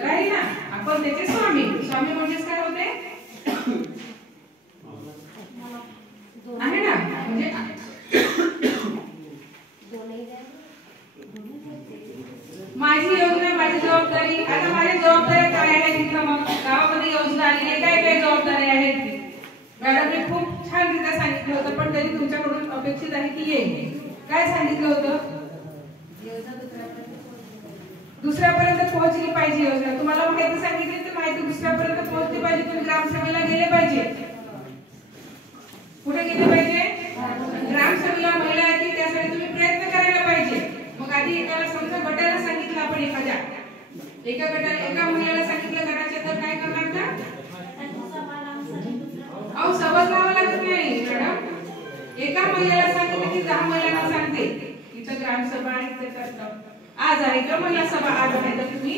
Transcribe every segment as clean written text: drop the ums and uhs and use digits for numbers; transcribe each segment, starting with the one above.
राहील ना, आपण त्याचे स्वामी. स्वामी म्हणजेच काय होते आहे ना, म्हणजे माझी योजना माझी जबाबदारी. आता माझी जबाबदारी काय आहे तिथं, मग गावामध्ये योजना आली आहे, काय काय जबाबदारी आहेत. मॅडमने खूप छान रित्या सांगितलं होतं, पण तरी तुमच्याकडून अपेक्षित आहे की येईल. काय सांगितलं होतं, दुसऱ्यापर्यंत पोहोचली पाहिजे योजना. तुम्हाला माहिती सांगितली तर माहिती दुसऱ्यापर्यंत पोहोचली पाहिजे. तुम्ही ग्रामसभेला गेले पाहिजे. कुठे गेले पाहिजे, ग्रामसभेला. महिला येतील त्यासाठी तुम्ही प्रयत्न करायला पाहिजे. मग आधी एकाला समजा गटाला सांगितलं आपण, एका गटाला एका महिलेला सांगितलं गटाच्या, तर काय करणार का, अहो सभा लावा लागत नाही मॅडम. एका महिलेला सांगितलं की 10 महिलांना सांगते इथं ग्रामसभा आहे, ते करतात. आज आहे का महिला सभा, आज आहे तर तुम्ही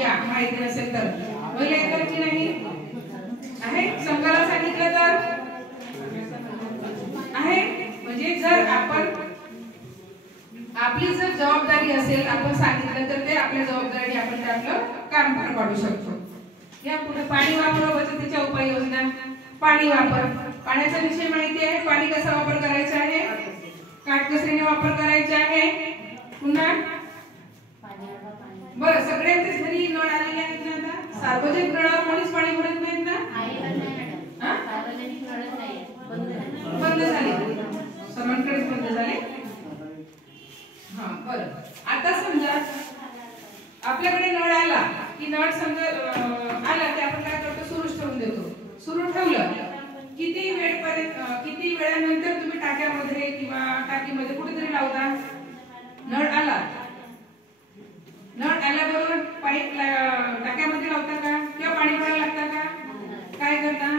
या, माहिती नसेल तर. महिला येतात की नाही आहे, संघाला सांगितलं तर आहे. म्हणजे जर आपण आपली जर जबाबदारी असेल, आपण सांगितलं तर ते आपल्या जबाबदारी आपण त्यातलं काम पार पाडू शकतो. या पुढे पाणी वापर बचतीच्या उपाययोजना. पाणी वापर, पाण्याचा विषय माहिती आहे. पाणी कसा वापर करायचा आहे, काटकसरीने वापर करायचा आहे. पुन्हा बरं, सगळ्यांच्याच घरी नळ आलेले आहेत ना. आता सार्वजनिक नळावर कोणीच पाणी भरत नाहीत ना, बंद झाले, सर्वांकडेच बंद झाले. हा बरं. आता समजा आपल्याकडे नळ आला की, नळ समजा आला की आपण काय करतो, सुरूच ठेवून देतो. सुरू ठेवलं किती वेळानंतर तुम्ही टाक्यामध्ये किंवा टाकीमध्ये कुठेतरी लावता. नळ आला, नळ आल्याबरोबर पाईप टाक्यामध्ये लावता का, किंवा पाणी भरायला लागतं का, काय करता.